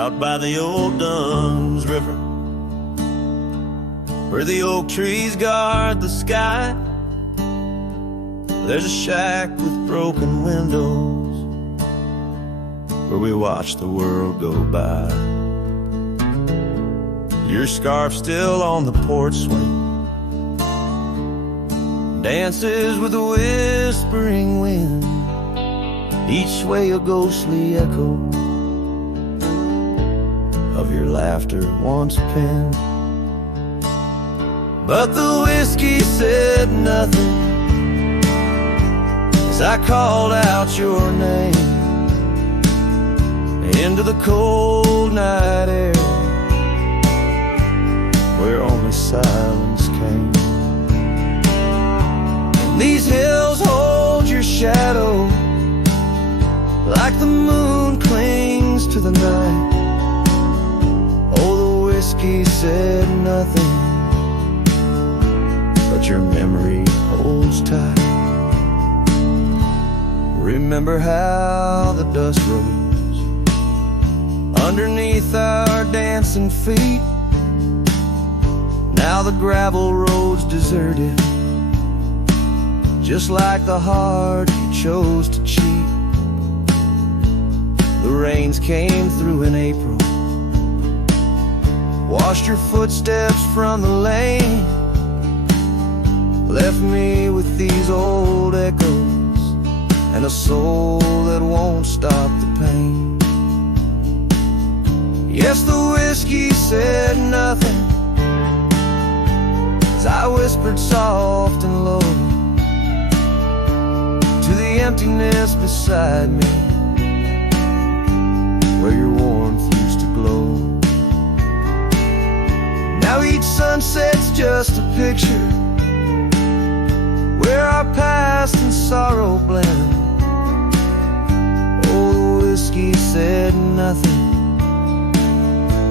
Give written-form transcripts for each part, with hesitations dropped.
out by the old Dunn's River, where the oak trees guard the sky. There's a shack with broken windows where we watch the world go by. Your scarf still on the porch swing, dances with a whispering wind, each way a ghostly echo of your laughter once penned. But the whiskey said nothing as I called out your name into the cold night air, where only silence came. And these hills hold your shadow like the moon clings to the night. Oh, the whiskey said nothing, but your memory holds tight. Remember how the dust rose underneath our dancing feet. Now the gravel road's deserted, just like the heart you chose to cheat. The rains came through in April, washed your footsteps from the lane, left me with these old echoes and a soul that won't stop the pain. Yes, the whiskey said nothing as I whispered soft and low to the emptiness beside me, where your warmth used to glow. Now each sunset's just a picture where our past and sorrow blend. Oh, the whiskey said nothing,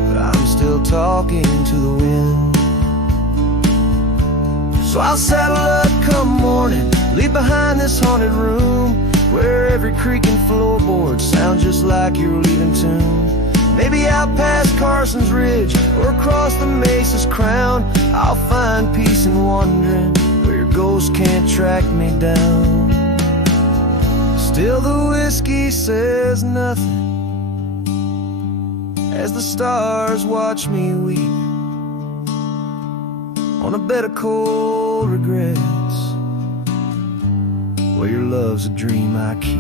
but I'm still talking to the wind. So I'll saddle up come morning, leave behind this haunted room where every creaking floorboard sounds just like you're leaving tune. Maybe out past Carson's Ridge or across the Mesa's crown, I'll find peace in wandering where your ghost can't track me down. Still the whiskey says nothing as the stars watch me weep on a bed of cold regrets, where your love's a dream I keep.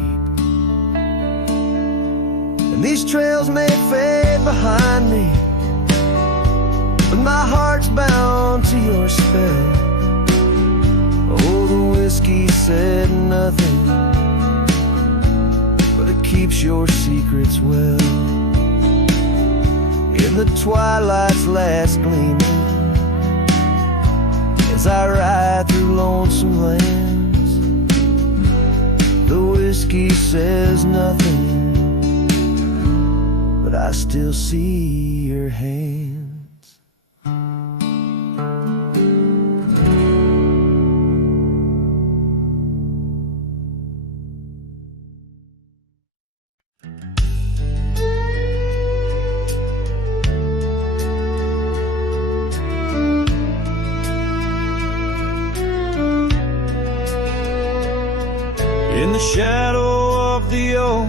And these trails may fade behind me, but my heart's bound to your spell. Oh, the whiskey said nothing, but it keeps your secrets well. In the twilight's last gleaming, as I ride through lonesome lands, the whiskey says nothing, but I still see your hands. In the shadow of the oak,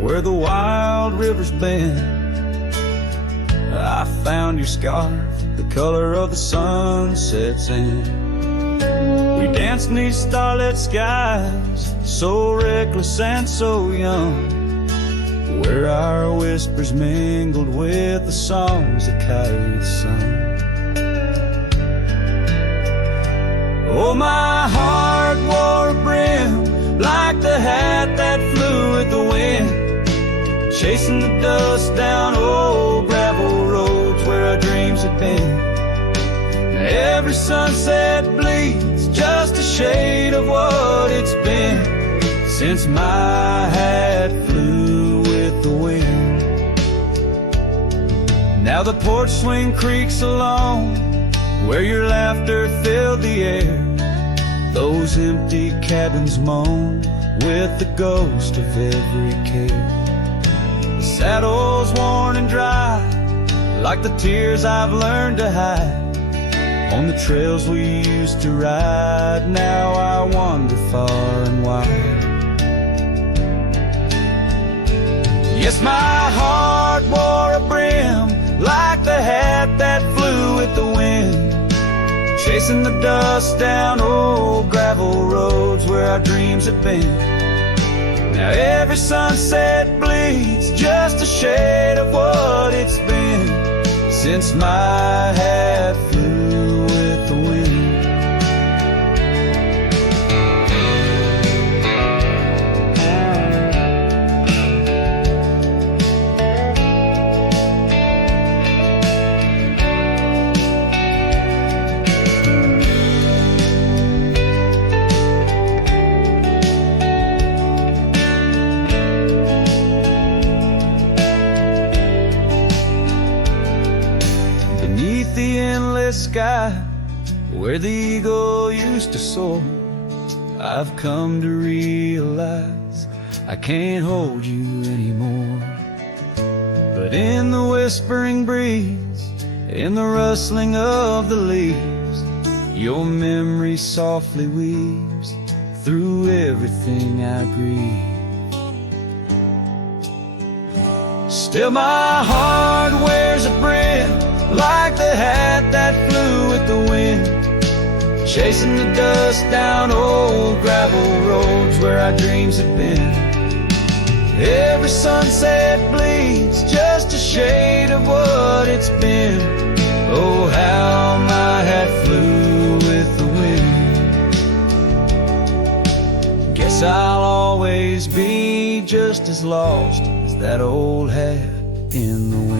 where the wild river's bend, I found your scarf, the color of the sunset's end. We danced 'neath starlit skies, so reckless and so young, where our whispers mingled with the songs that kites sung. Oh, my heart wore a brim like the hat that flew with the wind, chasing the dust down old gravel roads where our dreams had been. Every sunset bleeds just a shade of what it's been since my hat flew with the wind. Now the porch swing creaks along where your laughter filled the air. Those empty cabins moan with the ghost of every care. The saddle's worn and dry, like the tears I've learned to hide. On the trails we used to ride, now I wander far and wide. Yes, my heart wore a brim, like the hat that flew with the wind, chasing the dust down old gravel roads where our dreams had been. Now every sunset bleeds just a shade of what it's been since my hat flew with the wind. Sky where the eagle used to soar, I've come to realize I can't hold you anymore. But in the whispering breeze, in the rustling of the leaves, your memory softly weaves through everything I breathe. Still my heart wears a brim, like the hat that flew with the wind, chasing the dust down old gravel roads where our dreams have been. Every sunset bleeds just a shade of what it's been. Oh, how my hat flew with the wind. Guess I'll always be just as lost as that old hat in the wind.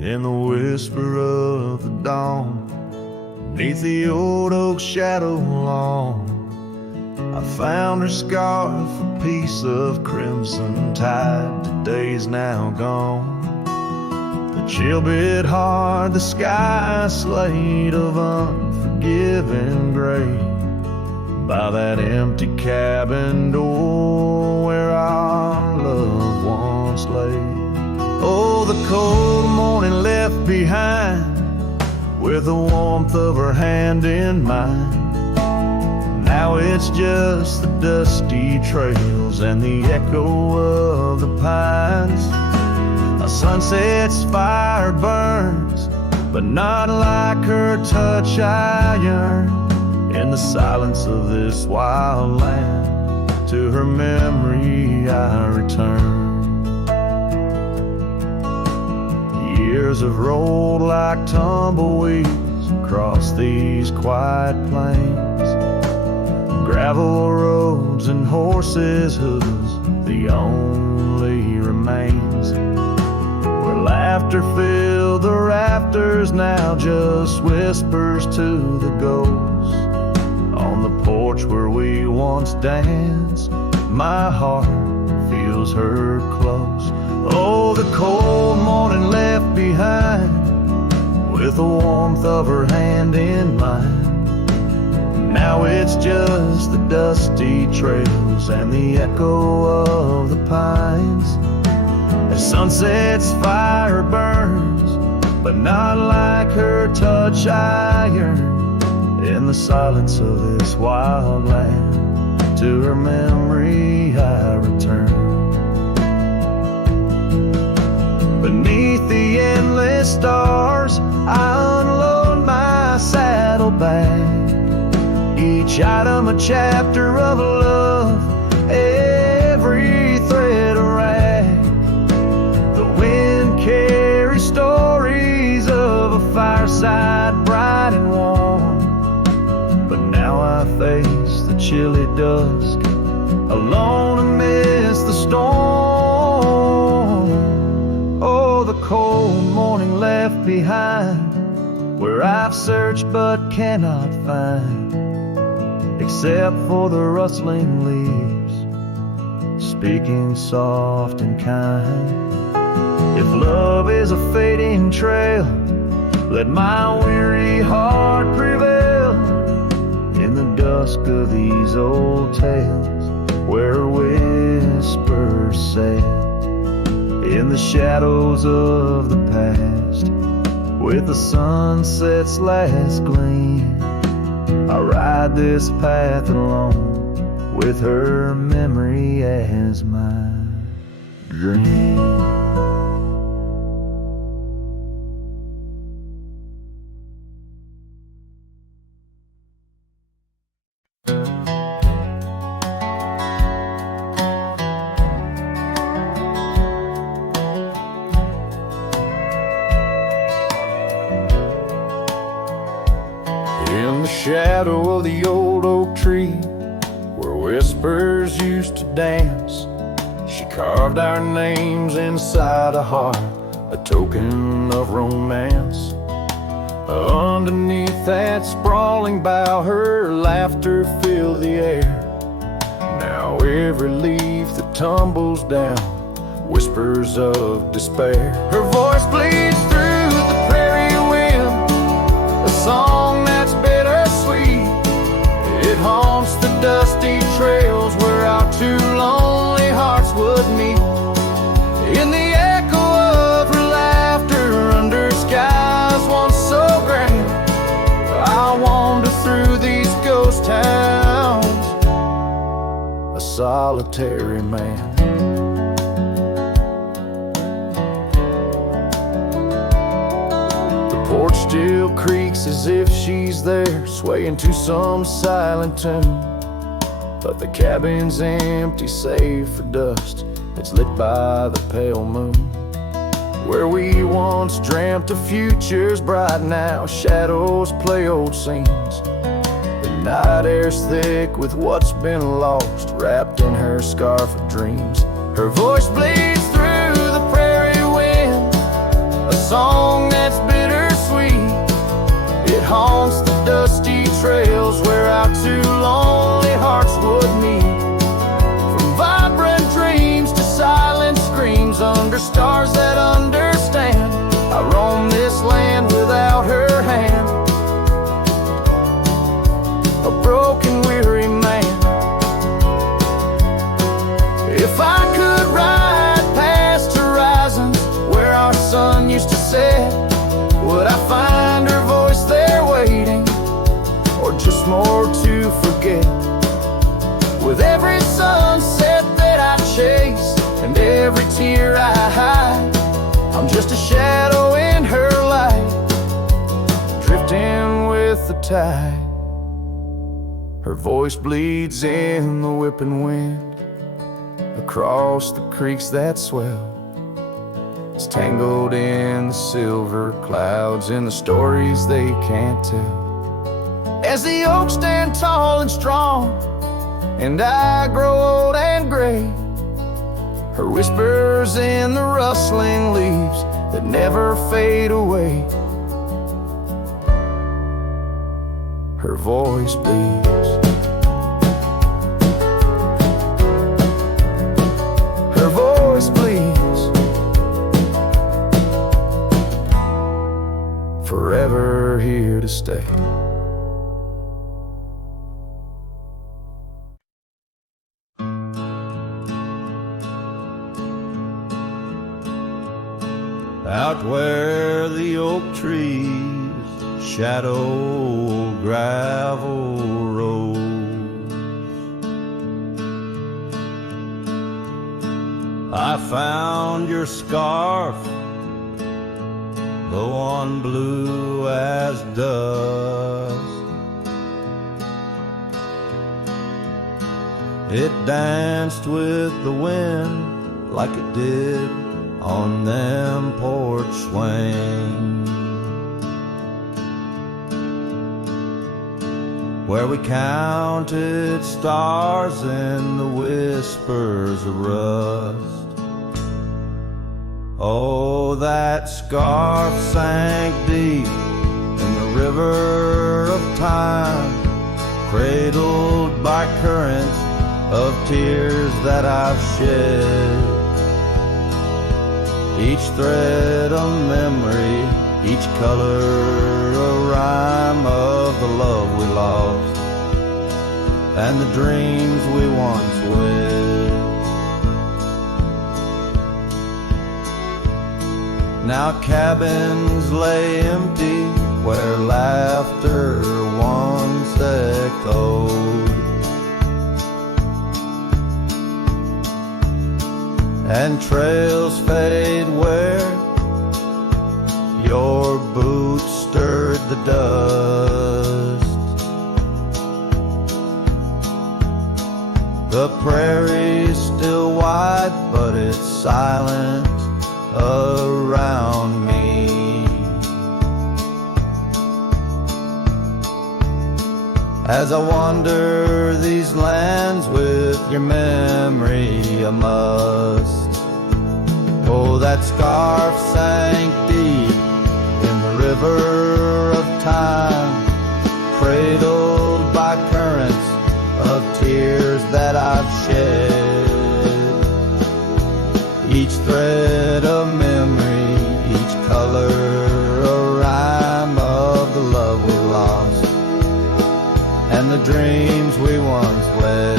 In the whisper of the dawn, beneath the old oak shadow long, I found her scarf, a piece of crimson tide. Today's now gone. The chill bit hard, the sky a slate of unforgiving gray, by that empty cabin door where our loved ones lay. Oh, the cold morning left behind, with the warmth of her hand in mine. Now it's just the dusty trails and the echo of the pines. A sunset's fire burns, but not like her touch I yearn. In the silence of this wild land, to her memory I return. Years have rolled like tumbleweeds across these quiet plains. Gravel roads and horses' hooves, the only remains. Where laughter filled the rafters, now just whispers to the ghosts. On the porch where we once danced, my heart feels her close. Oh, the cold morning left behind, with the warmth of her hand in mine. Now it's just the dusty trails and the echo of the pines. As sunset's fire burns, but not like her touch I yearn. In the silence of this wild land, to her memory I return. Beneath the endless stars, I unload my saddlebag. Each item a chapter of love, every thread a rag. The wind carries stories of a fireside bright and warm. But now I face the chilly dusk, alone amidst the storm. Oh, the cold morning left behind, where I've searched but cannot find, except for the rustling leaves, speaking soft and kind. If love is a fading trail, let my weary heart prevail in the dusk of these old tales, where whispers sail in the shadows of the past. With the sunset's last gleam, I ride this path alone, with her memory as my dream. In the shadow of the old oak tree, where whispers used to dance, she carved our names inside a heart, a token of romance. Underneath that sprawling bough, her laughter filled the air. Now every leaf that tumbles down whispers of despair. Her voice bleeds through the prairie wind, a song that's bittersweet. It haunts the dusty trails where our two lonely hearts would meet. In the echo of her laughter under skies once so grand, I'll wander through these ghost towns, a solitary man. The porch still creaks as if she's there, swaying to some silent tune. But the cabin's empty save for dust that's lit by the pale moon. Where we once dreamt of futures bright, now shadows play old scenes. The night air's thick with what's been lost, wrapped in her scarf of dreams. Her voice bleeds through the prairie wind, a song that's bittersweet. It haunts the dusty trails where our two lonely hearts would meet. From vibrant dreams to silent screams under stars that understand, I roam this land without her hand, a broken, weary man. If I could ride past horizons where our sun used to set, would I find her voice there waiting, or just more to forget? With every sunset that I chase and every tear I hide, I'm just a shadow in her light, drifting with the tide. Her voice bleeds in the whipping wind, across the creeks that swell. It's tangled in the silver clouds, in the stories they can't tell. As the oaks stand tall and strong, and I grow old and gray, her whispers in the rustling leaves that never fade away. Her voice bleeds. Her voice bleeds, forever here to stay. Out where the oak trees shadow gravel roads, I found your scarf, the one blue as dust. It danced with the wind like it did on them porch swings, where we counted stars in the whispers of rust. Oh, that scarf sank deep in river of time, cradled by currents of tears that I've shed. Each thread a memory, each color a rhyme of the love we lost and the dreams we once wed. Now cabins lay empty where laughter once echoed, and trails fade where your boots stirred the dust. The prairie's still wide, but it's silent around me. As I wander these lands with your memory, I must. Oh, that scarf sank deep in the river of time, cradled by currents of tears that I've shed. Each thread a memory, each color a rhyme of the love we lost and the dreams we once wed.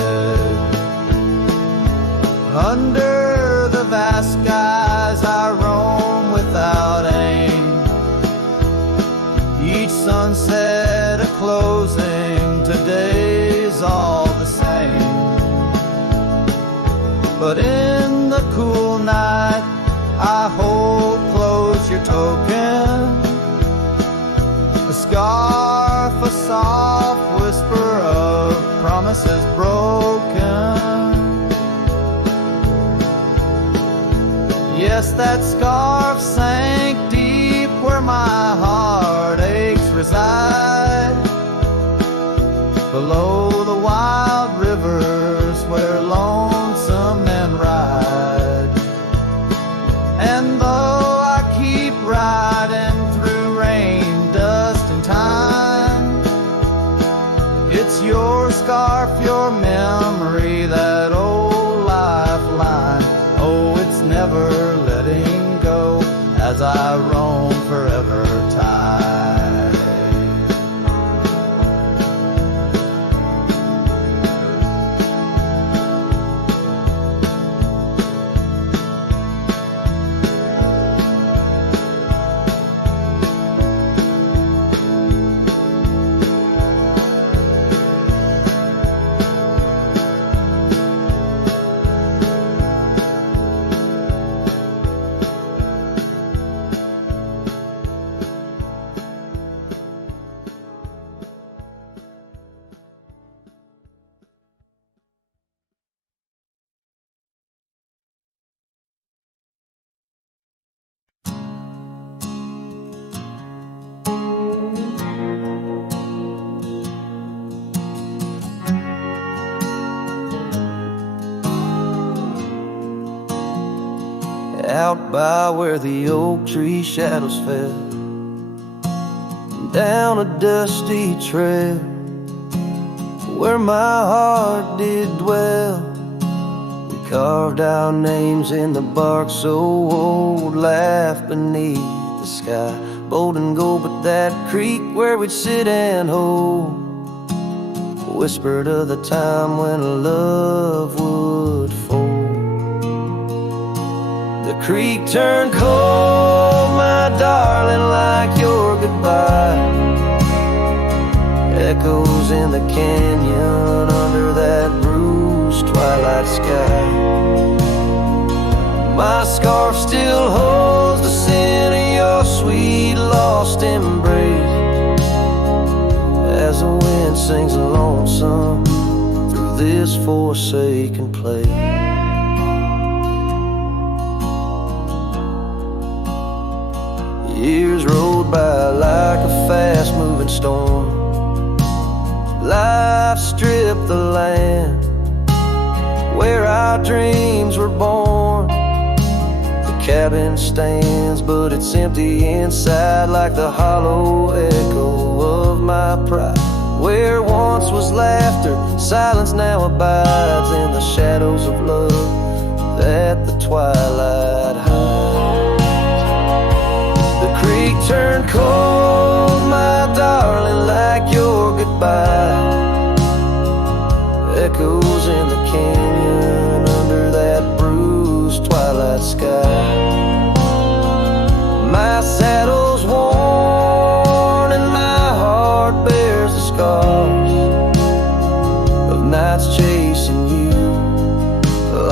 Under the vast skies I roam without aim, each sunset a closing, today's all the same. But in the cool night I hold close your token, a scarf, a soft whisper of promises broken. Yes, that scarf sank deep where my heartaches reside, below the wild rivers where lonesome men ride. And though I keep riding through rain, dust and time, it's your scarf, your memory, that old lifeline. Oh, it's never letting go as I roam forever tide. Out by where the oak tree shadows fell, down a dusty trail, where my heart did dwell. We carved our names in the bark so old, laughed beneath the sky, bold and gold. But that creek where we'd sit and hold whispered of the time when love would fold. The creek turned cold, my darling, like your goodbye. Echoes in the canyon under that bruised twilight sky. My scarf still holds the scent of your sweet lost embrace, as the wind sings lonesome through this forsaken place. Years rolled by like a fast-moving storm. Life stripped the land where our dreams were born. The cabin stands, but it's empty inside, like the hollow echo of my pride. Where once was laughter, silence now abides in the shadows of love that the twilight hides. The creek turned cold, my darling, like your goodbye echoes in the canyon under that bruised twilight sky. My saddle's worn and my heart bears the scars of nights chasing you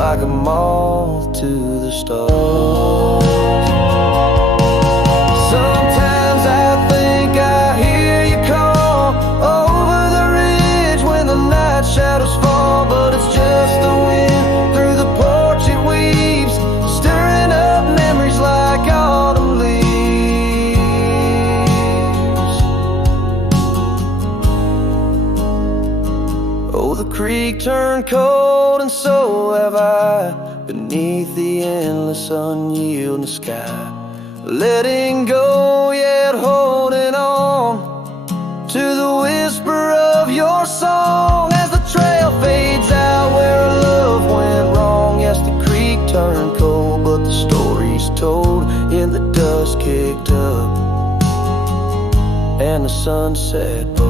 like a moth to the stars. Sometimes I think I hear you call over the ridge when the night shadows fall, but it's just the wind through the porch it weaves, stirring up memories like autumn leaves. Oh, the creek turned cold and so have I, beneath the endless unyielding sky. Letting go yet holding on to the whisper of your song as the trail fades out where our love went wrong. Yes, the creek turned cold, but the story's told in the dust kicked up and the sunset bowl.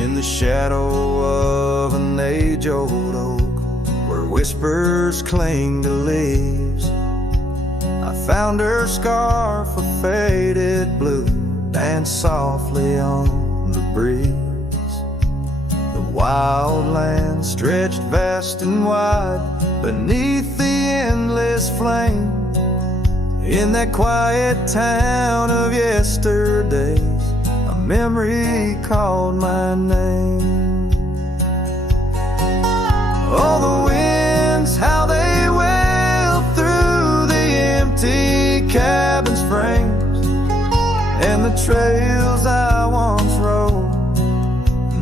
In the shadow of an age-old oak, where whispers cling to leaves, I found her scarf of faded blue dance softly on the breeze. The wild land stretched vast and wide beneath the endless flame. In that quiet town of yesterdays, a memory called my name. Oh, the winds, how they wail through the empty cabin's frames, and the trails I once rode,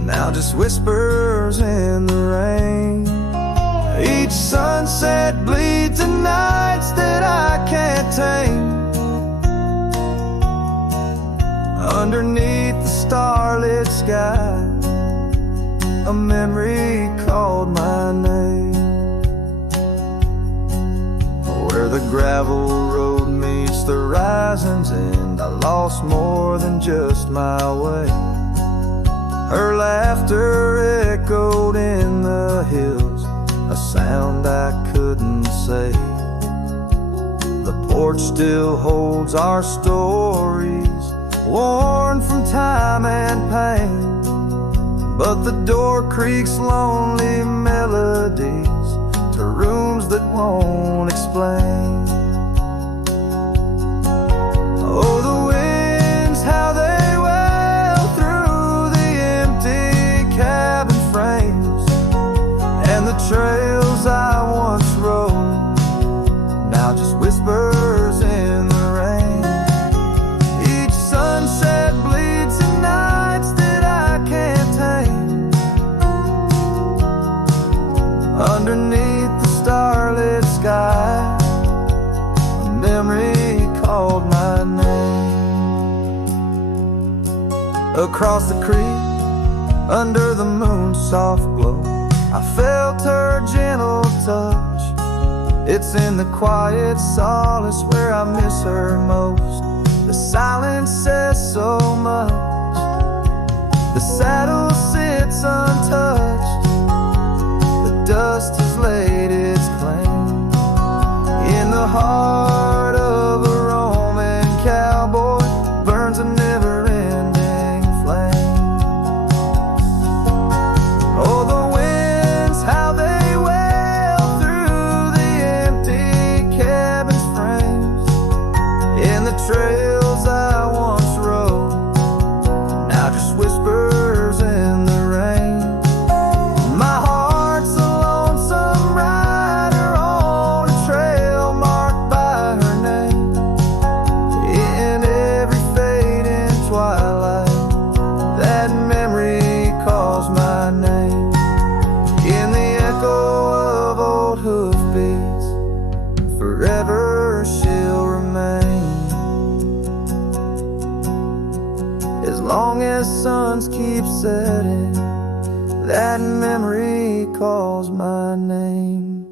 now just whispers in the rain. Each sunset bleeds in nights that I can't tame. Underneath the starlit sky, a memory called my name. Where the gravel road meets the horizon's end, I lost more than just my way. Her laughter echoed in the hills, a sound I couldn't say. The porch still holds our stories, worn from time and pain, but the door creaks lonely melodies to rooms that won't explain. Oh, the winds, how they wail through the empty cabin frames, and the trails I once rode, now just whispers in the rain. Each sunset bleeds in nights that I can't tame. Underneath the starlit sky, a memory called my name. Across the creek, under the moon's soft glow, I felt her gentle touch. It's in the quiet solace where I miss her most. The silence says so much. The saddle sits untouched. The dust has laid its claim in the heart of a Roman cowboy. Burns a never-ending flame. Oh, the winds, how they wail through the empty cabin's frames, in the trails I once rode, now just whispers in the rain. keeps setting, that memory calls my name.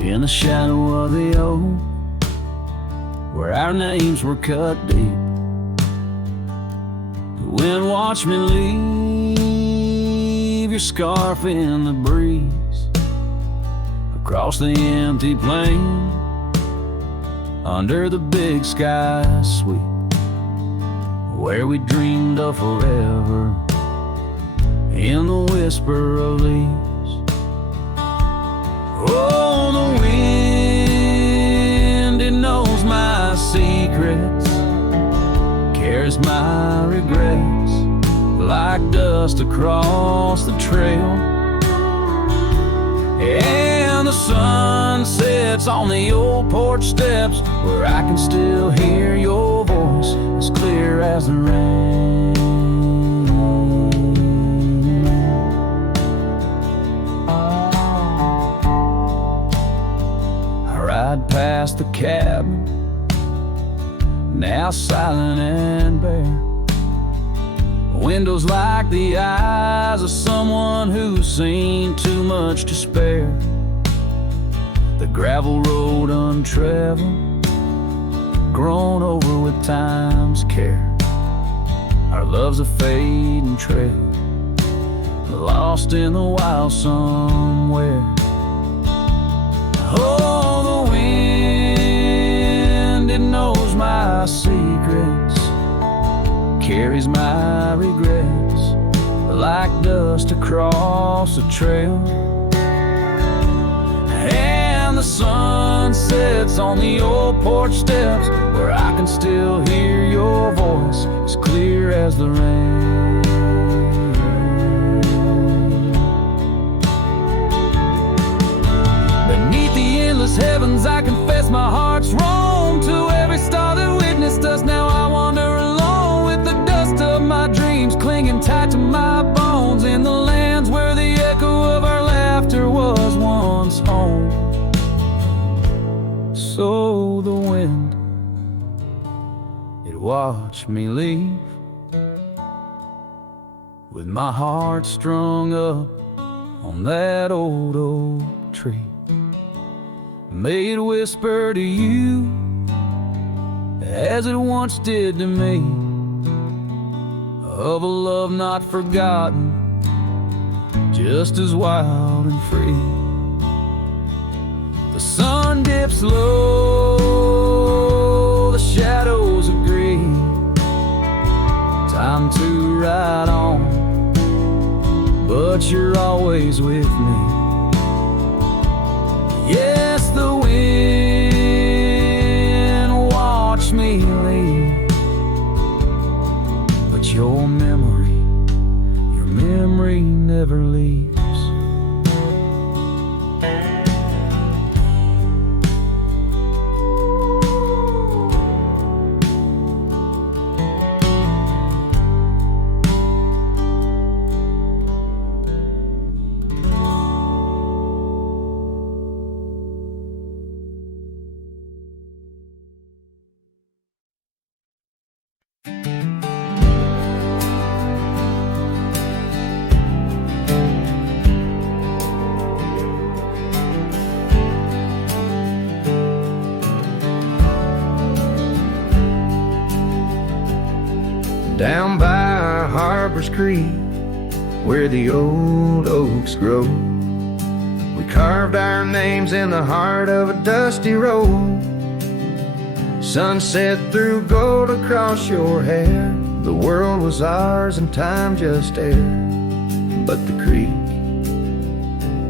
In the shadow of the oak, where our names were cut deep, the wind watched me leave your scarf in the breeze, across the empty plain, under the big sky sweep, where we dreamed of forever, in the whisper of leaves. Oh, the wind, it knows my secrets, carries my regrets like dust across the trail. And the sun sets on the old porch steps, where I can still hear your voice as clear as the rain. Ride past the cabin, now silent and bare. Windows like the eyes of someone who's seen too much to spare. The gravel road untraveled, grown over with time's care. Our love's a fading trail, lost in the wild somewhere. Oh, the wind, it knows my secrets, carries my regrets like dust across the trail. And the sun sets on the old porch steps, where I can still hear your voice as clear as the rain. Heavens, I confess my heart's wrong to every star that witnessed us. Now I wander alone with the dust of my dreams clinging tight to my bones, in the lands where the echo of our laughter was once home. So the wind, it watched me leave, with my heart strung up on that old oak tree. May it whisper to you, as it once did to me, of a love not forgotten, just as wild and free. The sun dips low, the shadows agree, time to ride on, but you're always with me. Yes, the wind watched me leave, but your memory never leaves. Down by Harbor's Creek, where the old oaks grow, we carved our names in the heart of a dusty road. Sunset threw gold across your hair. The world was ours and time just air. But the creek,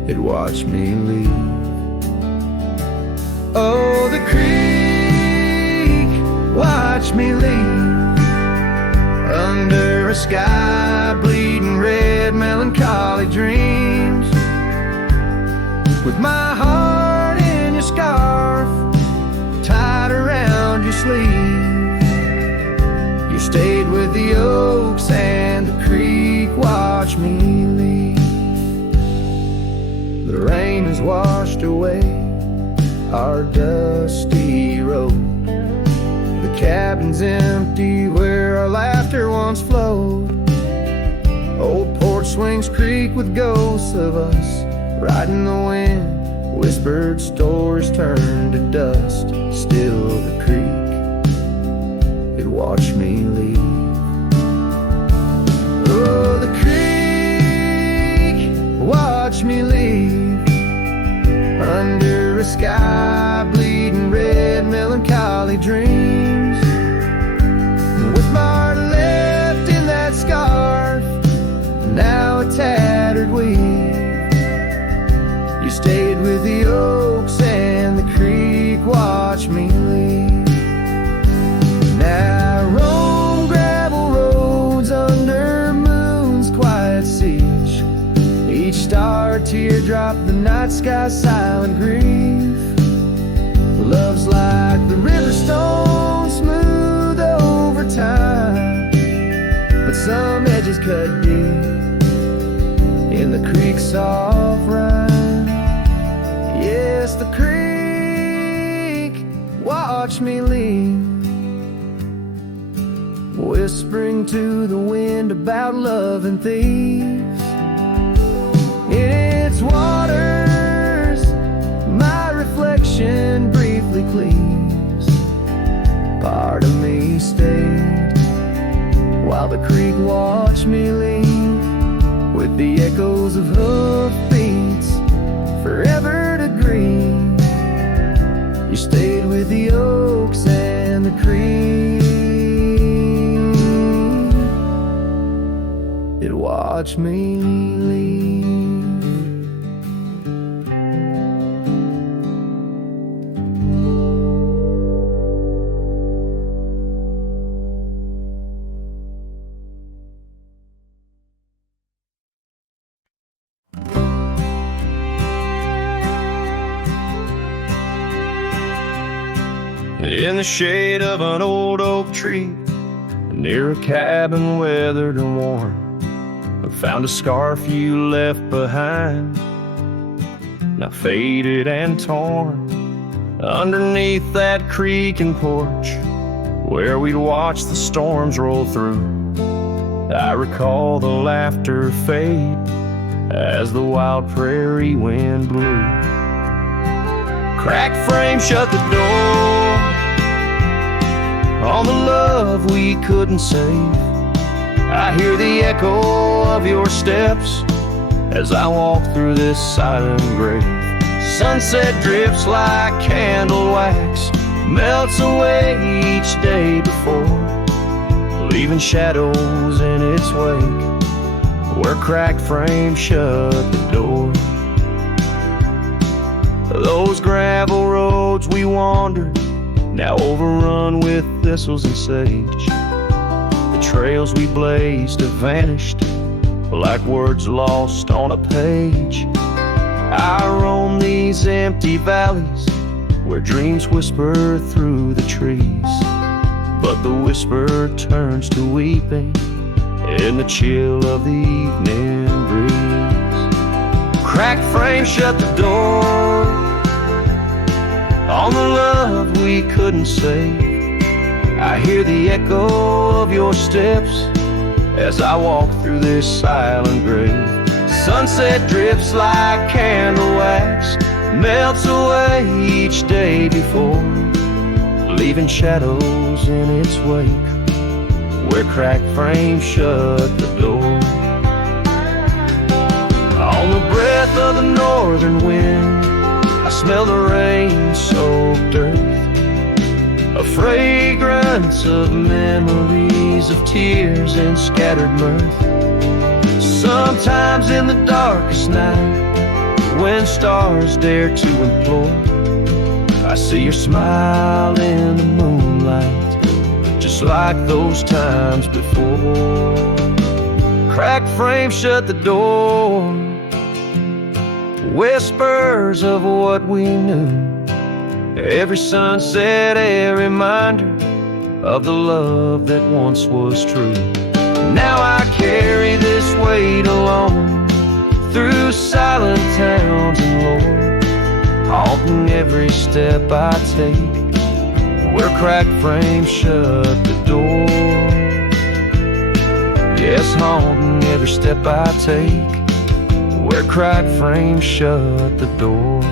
it watched me leave. Oh, the creek watched me leave, under a sky bleeding red, melancholy dreams, with my heart in your scarf tied around your sleeve. Your stayed with the oaks and the creek watched me leave. The rain has washed away our dusty road. The cabin's empty where our laughter once flowed. Old porch swings creak with ghosts of us riding the wind. Whispered stories turn to dust. Still the creek, it watched me leave. Oh, the creek watched me leave. Under a sky bleeding red, melancholy dreams. With my heart left in that scarf, now a tattered weed. You stayed with the oaks and the creek watched me leave. Now I roam gravel roads under moon's quiet siege. Each star teardrop, the night sky silent grief. Love's like the river stone, smooth over time, but some edges cut deep in the creek's soft rhyme. Yes, the creek watched me leave, whispering to the wind about love and thieves. In its waters, my reflection briefly cleaves. Part of me stayed while the creek watched me leave, with the echoes of hoofbeats forever to grieve. You stayed with the oaks and the creek, it watched me leave. In the shade of an old oak tree, near a cabin weathered and worn, I found a scarf you left behind, now faded and torn. Underneath that creek and porch, where we'd watch the storms roll through, I recall the laughter fade as the wild prairie wind blew. Cracked frame shut the door on the love we couldn't save. I hear the echo of your steps as I walk through this silent grave. Sunset drifts like candle wax, melts away each day before, leaving shadows in its wake where cracked frames shut the door. Those gravel roads we wandered, now overrun with thistles and sage. The trails we blazed have vanished like words lost on a page. I roam these empty valleys where dreams whisper through the trees, but the whisper turns to weeping in the chill of the evening breeze. Cracked frame shut the door on the love we couldn't save. I hear the echo of your steps as I walk through this silent grave. Sunset drifts like candle wax, melts away each day before, leaving shadows in its wake where cracked frames shut the door. On the breath of the northern wind, I smell the rain-soaked earth, a fragrance of memories of tears and scattered mirth. Sometimes in the darkest night, when stars dare to implore, I see your smile in the moonlight, just like those times before. Cracked frame shut the door, whispers of what we knew. Every sunset, a reminder of the love that once was true. Now I carry this weight alone through silent towns and lore, haunting every step I take, where cracked frames shut the door. Yes, haunting every step I take, where cracked frames shut the door.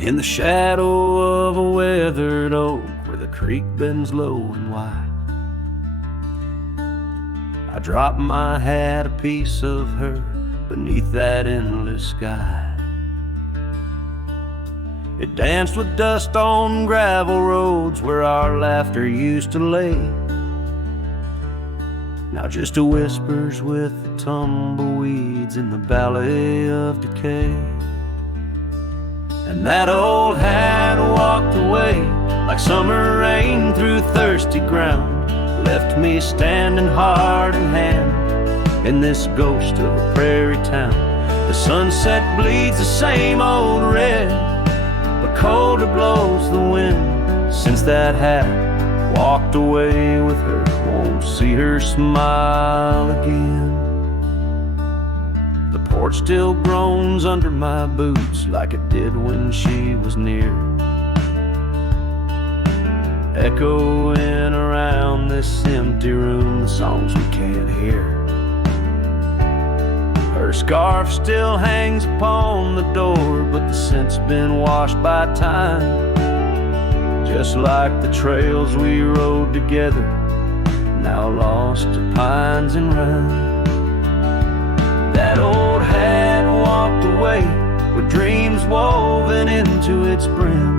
In the shadow of a weathered oak, where the creek bends low and wide, I drop my hat, a piece of her, beneath that endless sky. It danced with dust on gravel roads where our laughter used to lay. Now just a whispers with the tumbleweeds in the valley of decay. And that old hat walked away like summer rain through thirsty ground, left me standing heart in hand in this ghost of a prairie town. The sunset bleeds the same old red, but colder blows the wind. Since that hat walked away with her, won't see her smile again. The porch still groans under my boots like it did when she was near, echoing around this empty room the songs we can't hear. Her scarf still hangs upon the door, but the scent's been washed by time, just like the trails we rode together, now lost to pines and rime. That old hat walked away with dreams woven into its brim,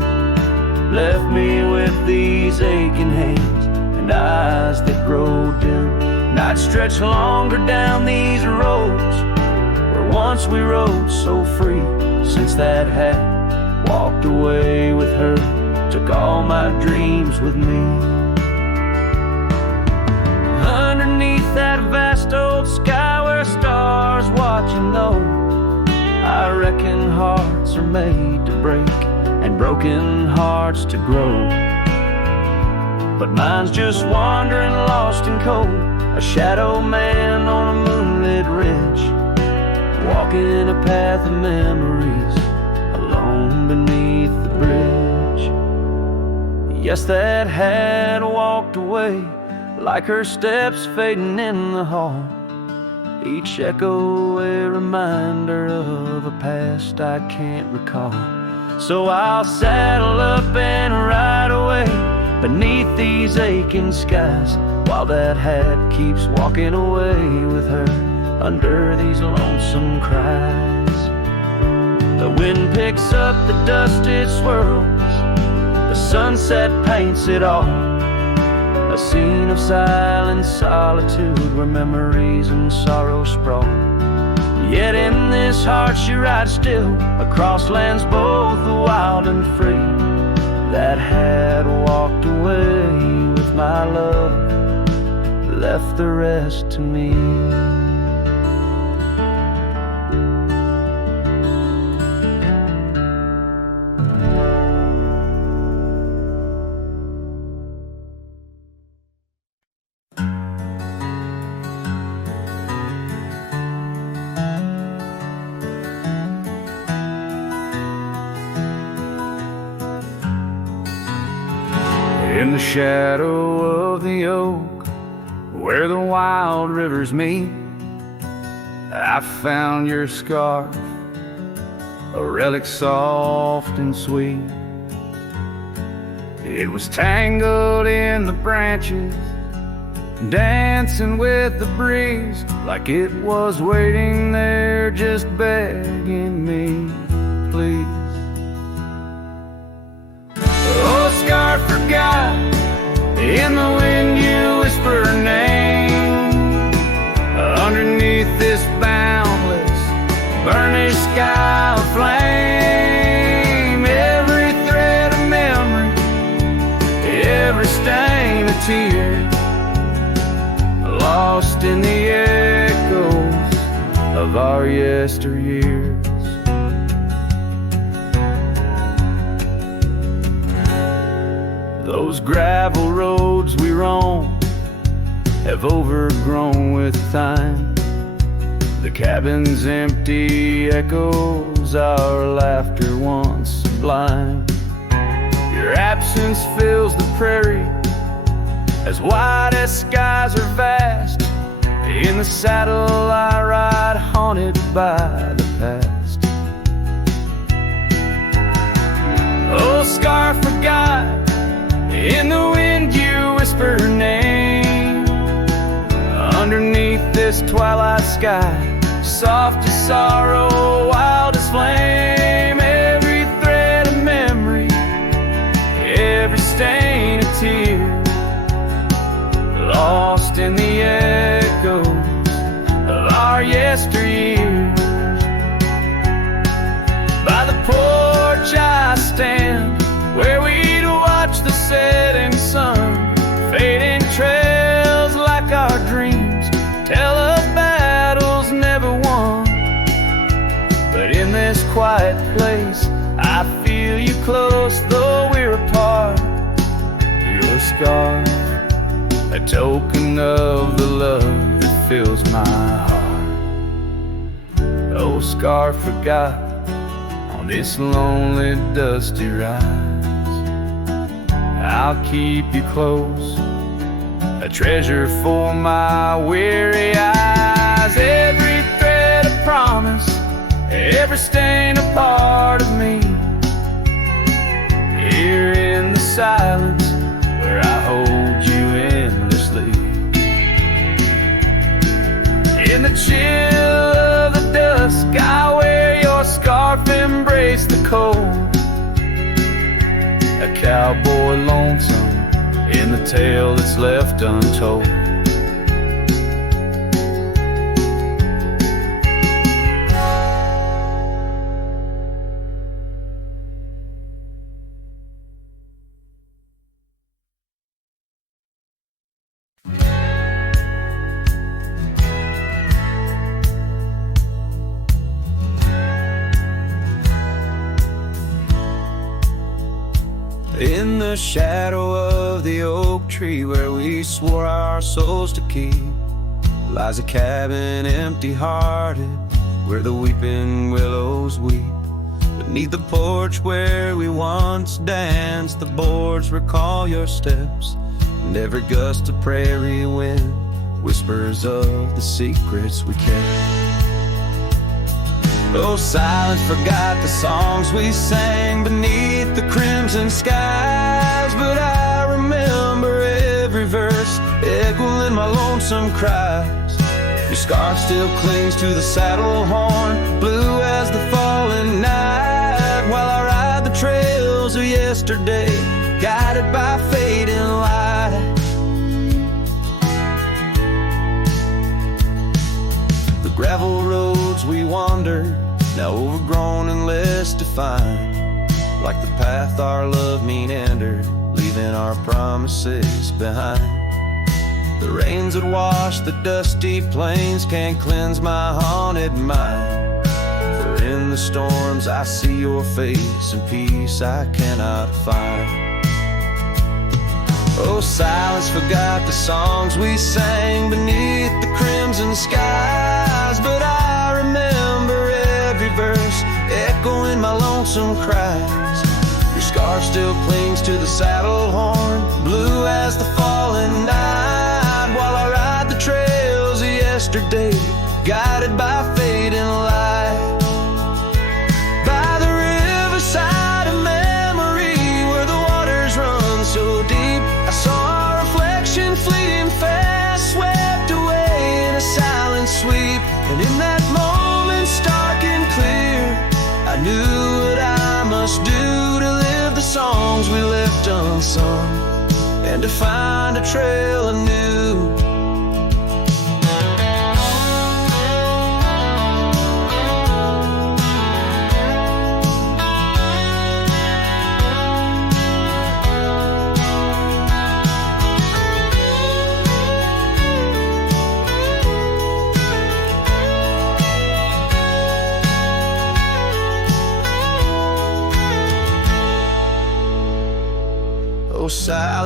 left me with these aching hands and eyes that grow dim. Nights stretch longer down these roads where once we rode so free. Since that hat walked away with her, took all my dreams with me. Underneath that vast old sky where stars watching low, I reckon hearts are made to break and broken hearts to grow. But mine's just wandering lost and cold, a shadow man on a moonlit ridge, walking a path of memories alone beneath the bridge. Yes, that hat walked away like her steps fading in the hall, each echo a reminder of a past I can't recall. So I'll saddle up and ride away beneath these aching skies, while that hat keeps walking away with her under these lonesome cries. The wind picks up the dust it swirls, the sunset paints it all, a scene of silent solitude where memories and sorrow sprawl. Yet in this heart she rides still across lands both wild and free. That hat walked away with my love, left the rest to me. In the shadow of the oak, where the wild rivers meet, I found your scarf, a relic soft and sweet. It was tangled in the branches, dancing with the breeze, like it was waiting there just begging me, please. Oh, scarf forgot, in the wind you whisper her name, underneath this boundless, burnished sky of flame. Every thread of memory tears, lost in the echoes of our yesteryears. Those gravel roads we roam have overgrown with time. The cabin's empty echoes our laughter once sublime. Your absence fills the prairie, as wide as skies are vast. In the saddle I ride, haunted by the past. Oh, scar forgot, in the wind you whisper her name. Underneath this twilight sky, soft as sorrow, wild as flame. Every thread of memory, every stain of tear, lost in the echoes of our yesteryears. By the porch I stand, where we'd watch the setting sun. Fading trails like our dreams tell of battles never won. But in this quiet place I feel you close, though we're apart. Your scars, a token of the love that fills my heart. Oh, scar forgot, on this lonely dusty rise, I'll keep you close, a treasure for my weary eyes. Every thread a promise, every stain a part of me. Here in the silence where I hold you endlessly. In the chill of the dusk I wear your scarf, embrace the cold. A cowboy lonesome in the tale that's left untold. In the shadow of the oak tree where we swore our souls to keep, lies a cabin empty-hearted, where the weeping willows weep. Beneath the porch where we once danced, the boards recall your steps, and every gust of prairie wind whispers of the secrets we kept. Oh, silence forgot the songs we sang beneath the crimson skies, but I remember every verse echoing my lonesome cries. Your scarf still clings to the saddle horn, blue as the falling night, while I ride the trails of yesterday, guided by fading light. The gravel roads we wandered, now overgrown and less defined, like the path our love meandered, leaving our promises behind. The rains that wash the dusty plains can't cleanse my haunted mind, for in the storms I see your face and peace I cannot find. Oh, silence forgot the songs we sang beneath the crimson skies, but I remember every verse echoing my lonesome cries. Your scarf still clings to the saddle horn, blue as the falling night, while I ride the trails of yesterday, guided by fading light. By the riverside of memory, where the waters run so deep, I saw our reflection fleeting fast, swept away in a silent sweep. And in that moment, stark and clear, I knew what I must do to live the songs we left unsung, and to find a trail anew.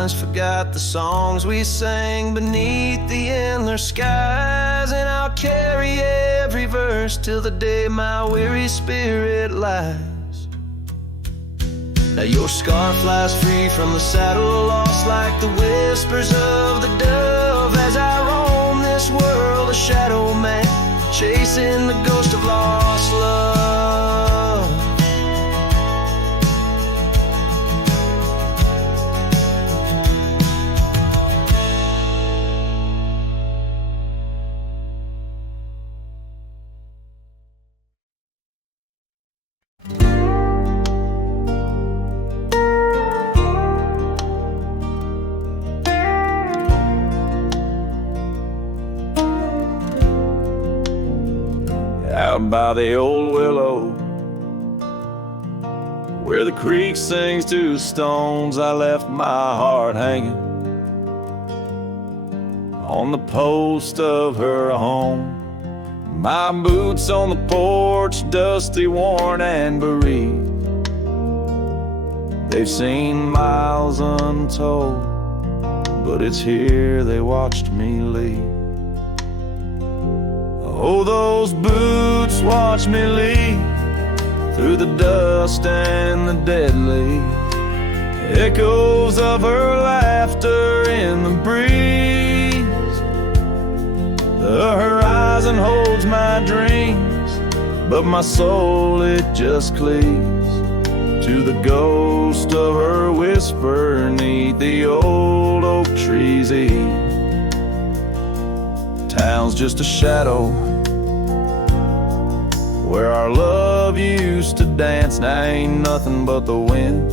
silence, forgot the songs we sang beneath the endless skies. And I'll carry every verse till the day my weary spirit lies. Now your scar flies free from the saddle, lost like the whispers of the dove. As I roam this world, a shadow man, chasing the ghost of lost love. Out by the old willow, where the creek sings to stones, I left my heart hanging on the post of her home. My boots on the porch, dusty, worn, and bereaved. They've seen miles untold, but it's here they watched me leave. Oh, those boots watch me leave through the dust and the dead leaves. Echoes of her laughter in the breeze. The horizon holds my dreams, but my soul, it just cleaves to the ghost of her whisper 'neath the old oak tree's eave. Town's just a shadow where our love used to dance. Now ain't nothing but the wind.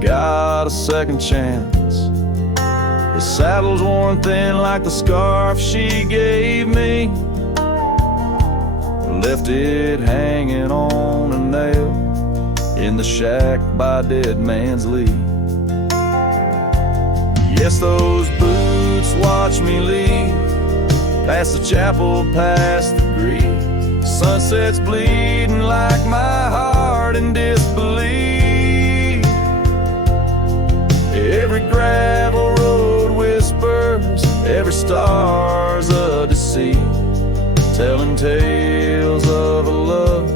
Got a second chance. The saddle's worn thin like the scarf she gave me. Left it hanging on a nail in the shack by Dead Man's Leave. Yes, those boots watch me leave, past the chapel, past the green. Sunset's bleeding like my heart in disbelief. Every gravel road whispers, every star's a deceit, telling tales of a love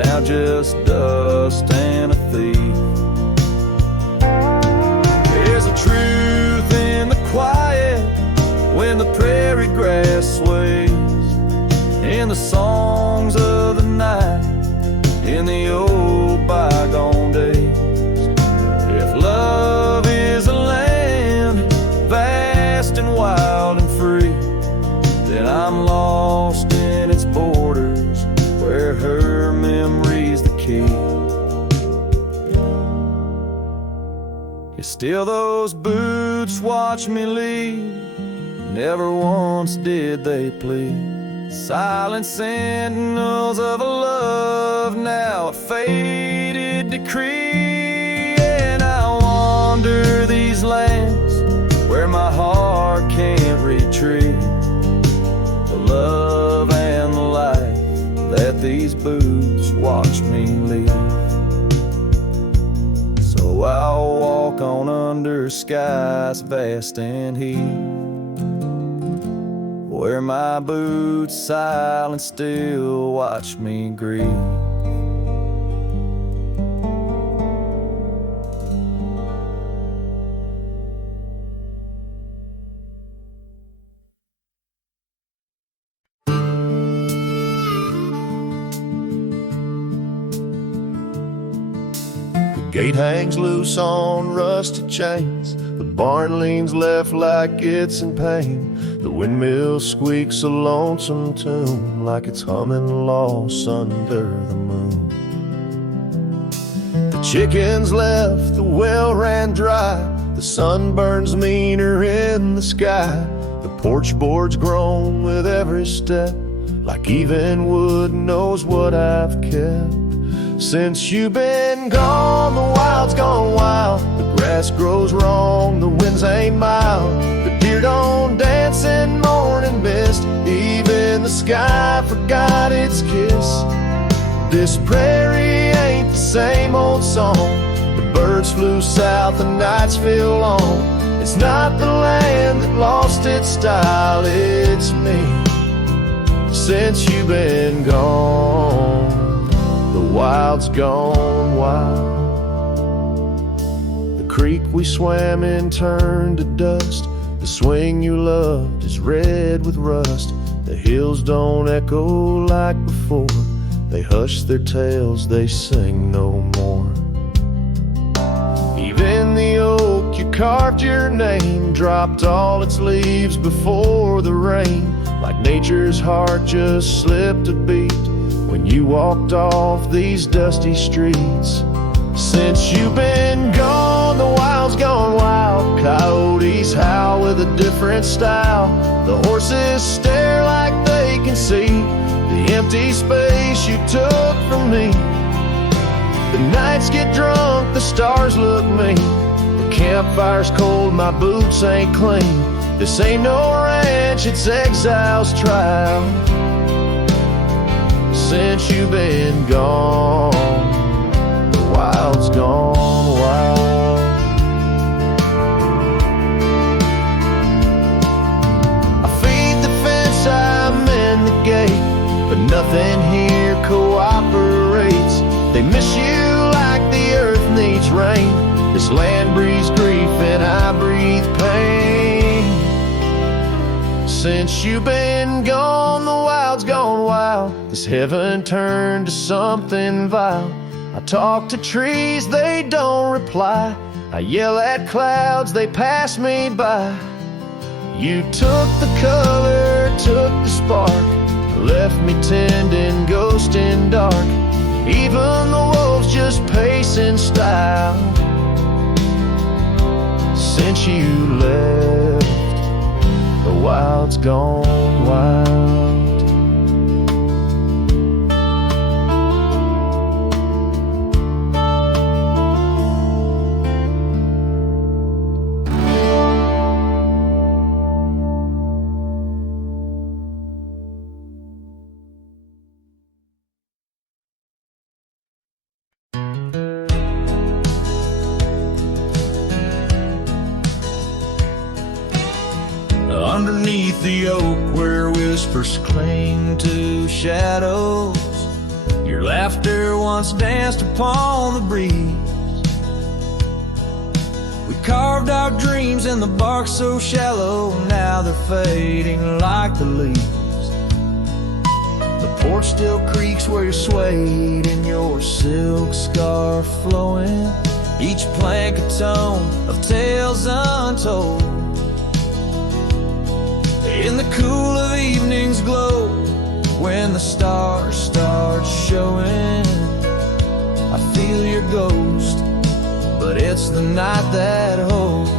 now just dust and a thief. There's a truth in the quiet when the prairie grass sways, in the songs of the night, in the old bygone days. If love is a land vast and wild and free, then I'm lost in its borders where her memory's the key. Yet still those boots watch me leave, never once did they plead. Silent sentinels of a love, now a faded decree. And I wander these lands where my heart can't retreat. The love and the life that these boots watch me leave. So I'll walk on under skies vast and heat, where my boots silent still watch me grieve. The gate hangs loose on rusted chains, the barn leans left like it's in pain. The windmill squeaks a lonesome tune, like it's humming lost under the moon. The chickens left, the well ran dry, the sun burns meaner in the sky. The porch board's grown with every step, like even wood knows what I've kept. Since you've been gone, the wild's gone wild. The grass grows wrong, the winds ain't mild. The deer don't dance in morning mist, even the sky forgot its kiss. This prairie ain't the same old song. The birds birds flew south and nights feel long. It's not the land that lost its style, it's me. Since you've been gone, the wild's gone wild. The creek we swam in turned to dust. The swing you loved is red with rust. The hills don't echo like before. They hush their tales, they sing no more. Even the oak you carved your name dropped all its leaves before the rain. Like nature's heart just slipped a beat when you walked off these dusty streets. Since you've been gone, the wild's gone wild. Coyotes howl with a different style. The horses stare like they can see the empty space you took from me. The nights get drunk, the stars look mean. The campfire's cold, my boots ain't clean. This ain't no ranch, it's exile's trial. Since you've been gone, the wild's gone wild. I feed the fence, I'm in the gate, but nothing here cooperates. They miss you like the earth needs rain. This land breathes grief and I breathe pain. Since you've been gone, the wild's gone wild. This heaven turned to something vile. I talk to trees, they don't reply. I yell at clouds, they pass me by. You took the color, took the spark, left me tending, ghosting dark. Even the wolves just pace in style. Since you left, the wild's gone wild. Underneath the oak where whispers cling to shadows, your laughter once danced upon the breeze. We carved our dreams in the bark so shallow, now they're fading like the leaves. The porch still creaks where you're swayed in your silk scarf flowing, each plank a tone of tales untold. In the cool of evening's glow, when the stars start showing, I feel your ghost, but it's the night that holds.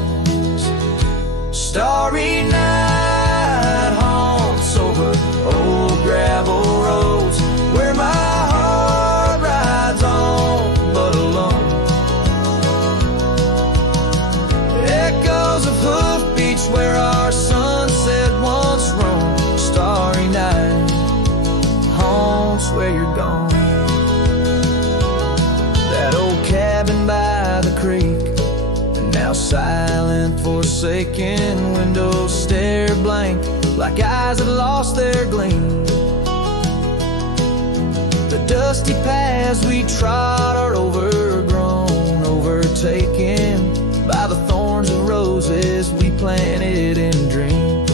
Starry night haunts over old gravel roads, where my heart rides on but alone. Echoes of hoofbeats where our sunset once roamed. Starry night haunts where you're gone. That old cabin by the creek, and now silent, forsaken. Windows stare blank like eyes that lost their gleam. The dusty paths we trod are overgrown, overtaken by the thorns and roses we planted in dreams.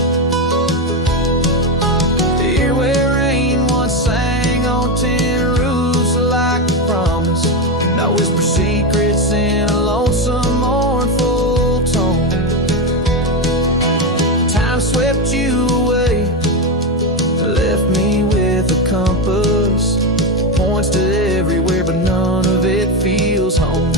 Here where rain once sang on tin roofs like a promise, and I whisper secrets in a lonesome, mournful tone. Time swept you away, left me with a compass, points to everywhere, but none of it feels home.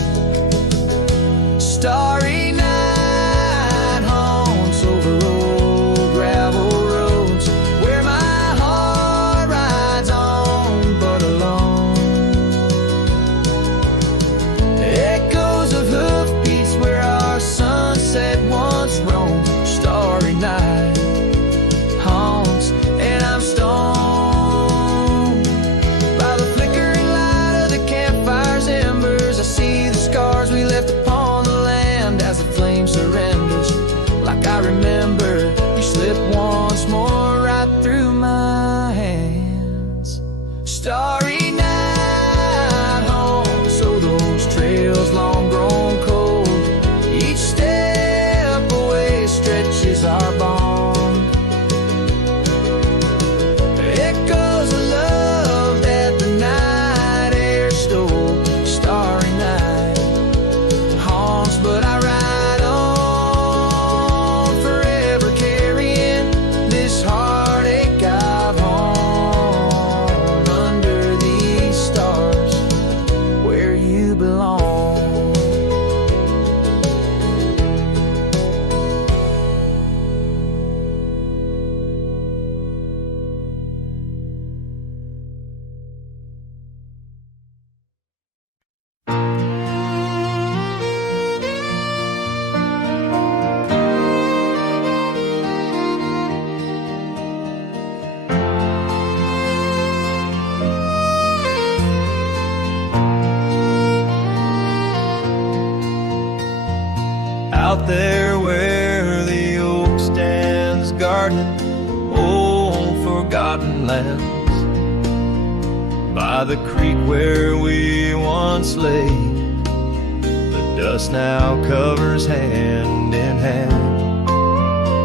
Starry night haunts over old gravel roads, where my heart rides on but alone. Echoes of hoofbeats where our sunset once roamed. Starry night haunts, and I'm stoned by the flickering light of the campfire's embers. I see the scars we left upon I remember you slipped once more right through my hands. Starry night home, so those trails long grown cold. Each step away stretches our bond. Echoes of love that the night air stole. Starry night haunts, but I ride on, forever carrying this heartache I've hung under these stars where you belong. Out there where the oak stands guarding old forgotten lands, by the creek where we once lay, the dust now covers hand in hand.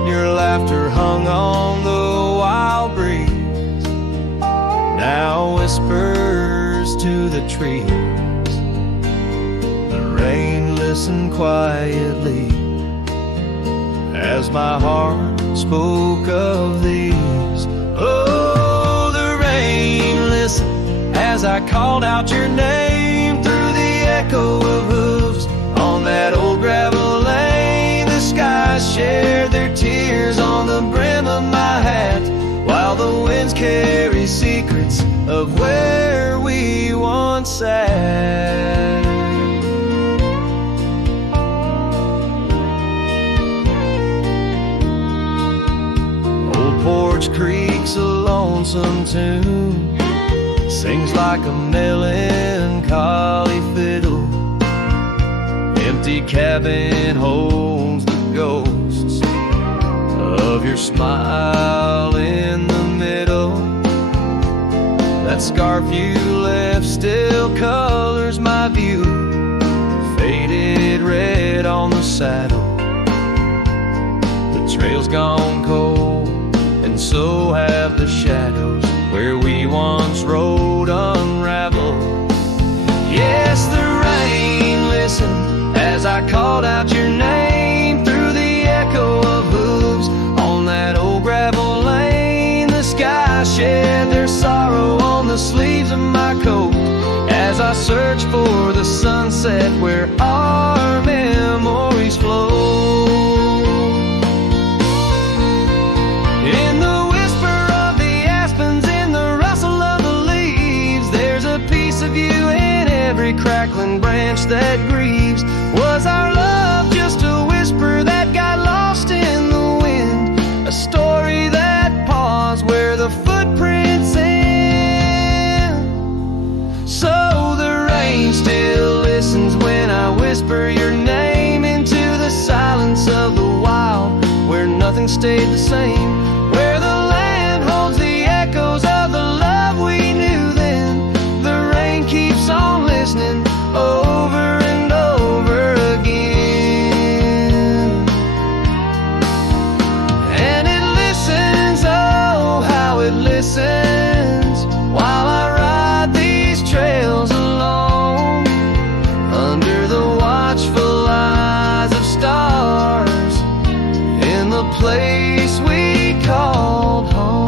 Your laughter hung on the wild breeze, now whispers to the trees. The rain listened quietly as my heart spoke of these. Oh, the rain listened as I called out your name through the echo of hooves on that old gravel lane. The skies shared their tears on the brim of my hat, while the winds carry secrets of where we once sat. Porch Creek's a lonesome tune, sings like a melancholy fiddle. Empty cabin holds the ghosts of your smile in the middle. That scarf you left still colors my view, faded red on the saddle. The trail's gone cold, and so have the shadows where we once rode unraveled. Yes, the rain listened as I called out your name through the echo of hooves on that old gravel lane. The sky shed their sorrow on the sleeves of my coat as I search for the sunset where our memories flow. In the whisper of the aspens, in the rustle of the leaves, there's a piece of you in every crackling branch that grieves. Was our love just a whisper that got lost in the wind? A story that paused where the footprints end? So the rain still listens when I whisper your name into the silence of the wild, where nothing stayed the same. Where the land holds the echoes of the love we knew then. The rain keeps on listening over and over again. And it listens, oh how it listens, while I ride these trails alone, under the watchful eyes of stars, in the place we called home.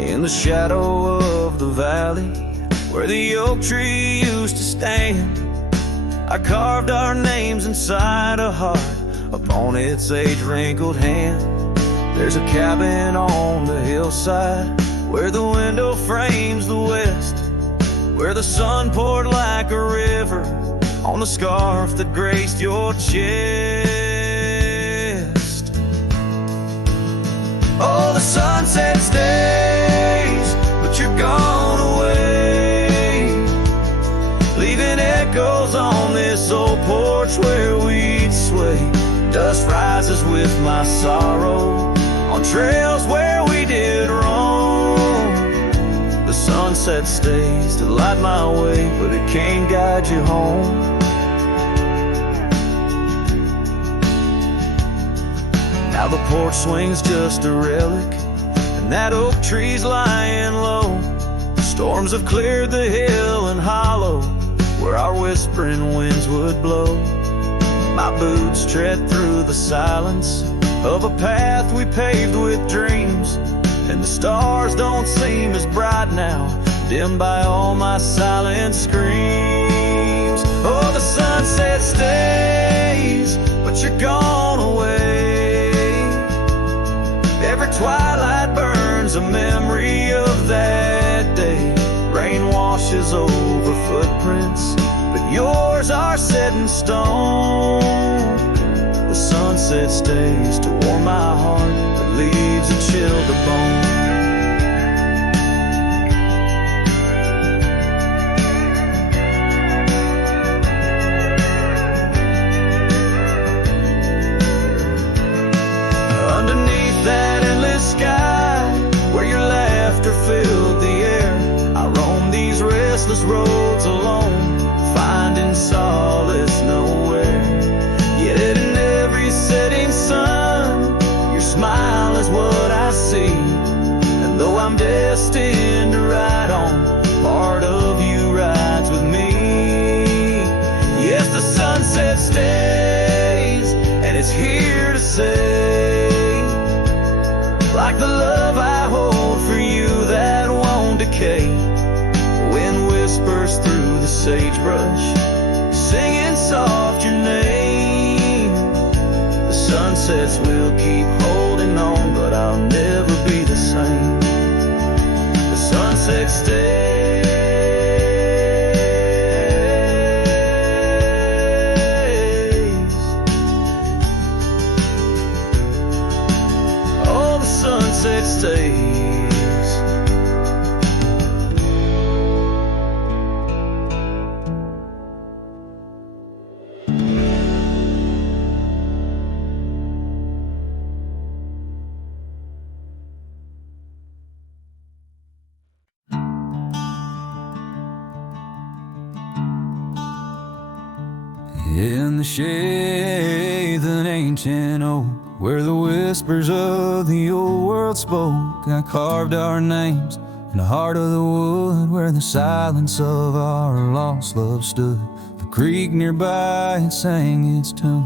In the shadow of the valley where the oak tree used to stand, I carved our names inside a heart upon its age-wrinkled hand. There's a cabin on the hillside where the window frames the west, where the sun poured like a river on the scarf that graced your chest. Oh, the sunset stays, but you're gone away, leaving echoes on this old porch where we'd sway. Dust rises with my sorrow on trails where we did wrong. The sunset stays to light my way, but it can't guide you home. Now the porch swing's just a relic, and that oak tree's lying low. Storms have cleared the hill and hollow where our whispering winds would blow. My boots tread through the silence of a path we paved with dreams, and the stars don't seem as bright now, dimmed by all my silent screams. Oh, the sunset stays, but you're gone away. Every twilight burns a memory of that day. Rain washes over footprints, but yours are set in stone. The sunset stays to warm my heart, but leaves a chill to bone. Underneath that endless sky, where your laughter filled the air, I roam these restless roads alone, finding solace nowhere. Yet in every setting sun, your smile is what I see. And though I'm destined to ride on, part of you rides with me. Yes, the sunset stays, and it's here to say, like the love I hold for you that won't decay. Wind whispers through the sagebrush, singing soft your name. The sunsets will keep holding on, but I'll never be the same. The sunset stays. Oh, the sunset stays. In the shade of an ancient oak, where the whispers of the old world spoke, I carved our names in the heart of the wood, where the silence of our lost love stood. The creek nearby, it sang its tune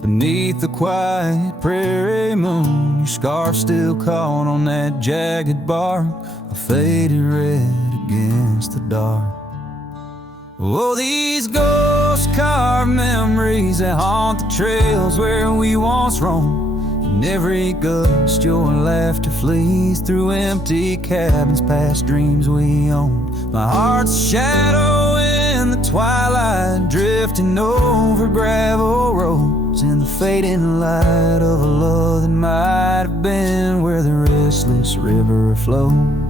beneath the quiet prairie moon. Your scarf still caught on that jagged bark, a faded red against the dark. Oh, these ghost-carved memories that haunt the trails where we once roamed. In every gust, your laughter flees through empty cabins past dreams we owned. My heart's a shadow in the twilight, drifting over gravel roads in the fading light of a love that might have been where the restless river flowed.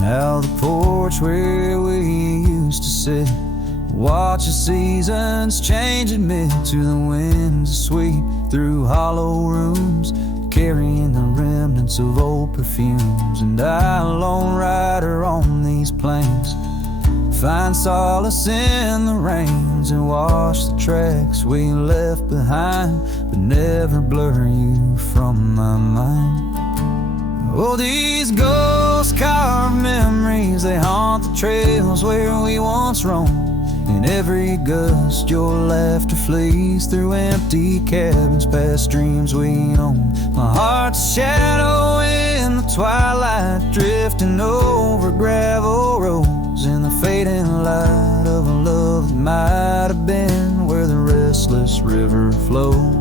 Now the porch where we used to sit, watch the seasons change amid to the winds that sweep through hollow rooms, carrying the remnants of old perfumes. And I, lone rider on these plains, find solace in the rains and wash the tracks we left behind, but never blur you from my mind. Oh, these ghost-carved memories, they haunt the trails where we once roamed. In every gust, your laughter flees through empty cabins, past dreams we own. My heart's a shadow in the twilight, drifting over gravel roads in the fading light of a love that might have been where the restless river flows.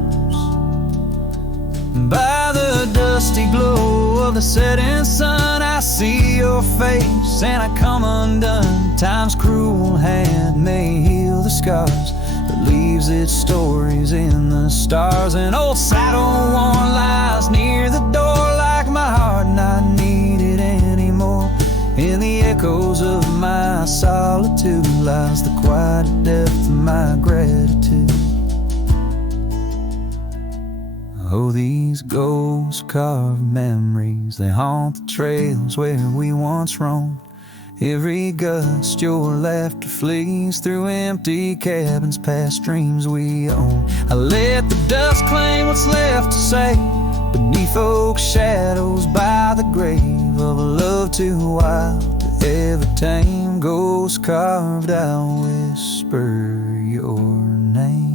By the dusty glow of the setting sun, I see your face and I come undone. Time's cruel hand may heal the scars, but leaves its stories in the stars. An old saddle worn lies near the door, like my heart not needed anymore. In the echoes of my solitude lies the quiet depth of my gratitude. Oh, these ghost-carved memories, they haunt the trails where we once roamed. Every gust, your laughter flees through empty cabins, past dreams we own. I let the dust claim what's left to say beneath oak shadows by the grave of a love too wild to ever tame. Ghost-carved, I'll whisper your name.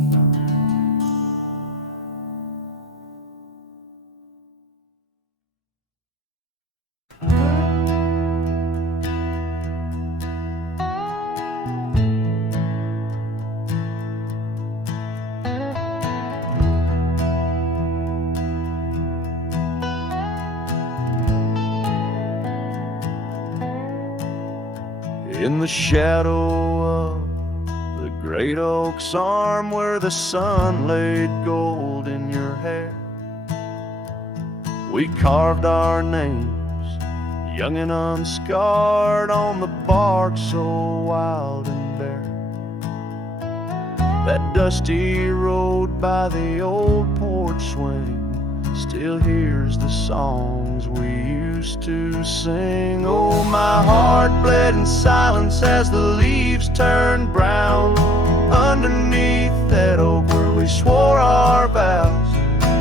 In the shadow of the great oak's arm, where the sun laid gold in your hair, we carved our names, young and unscarred, on the bark so wild and bare. That dusty road by the old porch swing still hears the songs we used to sing. Oh, my heart bled in silence as the leaves turned brown underneath that oak where we swore our vows.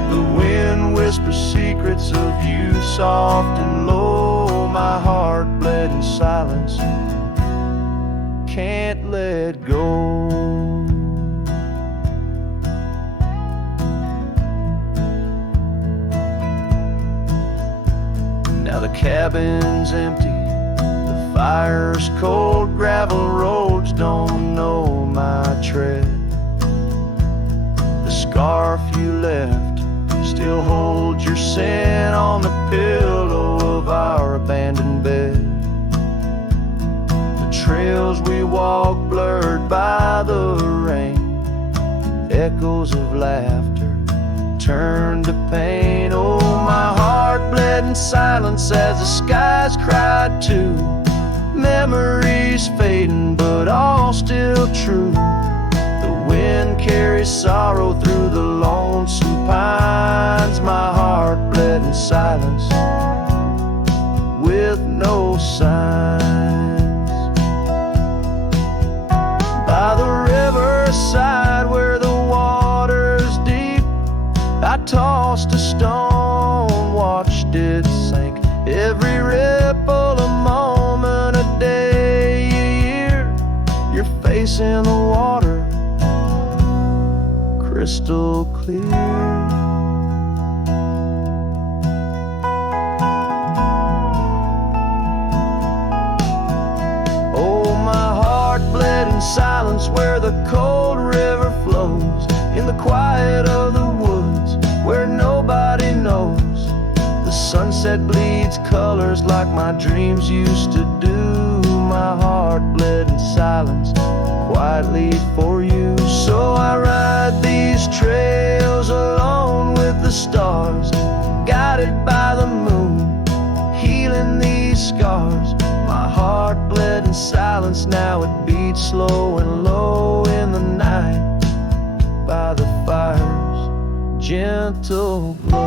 The wind whispers secrets of you soft and low. My heart bled in silence, can't let go. Now the cabin's empty, the fire's cold, gravel roads don't know my tread. The scarf you left still holds your scent on the pillow of our abandoned bed. The trails we walk blurred by the rain, echoes of laughter turned to pain. Oh, my heart bled in silence as the skies cried too. Memories fading, but all still true. The wind carries sorrow through the lonesome pines. My heart bled in silence with no signs. By the riverside where the water's deep, I tossed a stone, watched it sink. Every ripple a moment, a day, a year. Your face in the water, crystal clear. Oh, my heart bled in silence where the cold river flows, in the quiet of the woods where nobody knows. The sunset bleeds colors like my dreams used to do. My heart bled in silence, quietly for you. So I ride these trails alone with the stars, guided by the moon, healing these scars. My heart bled in silence, now it beats slow and low in the night by the fire's gentle glow.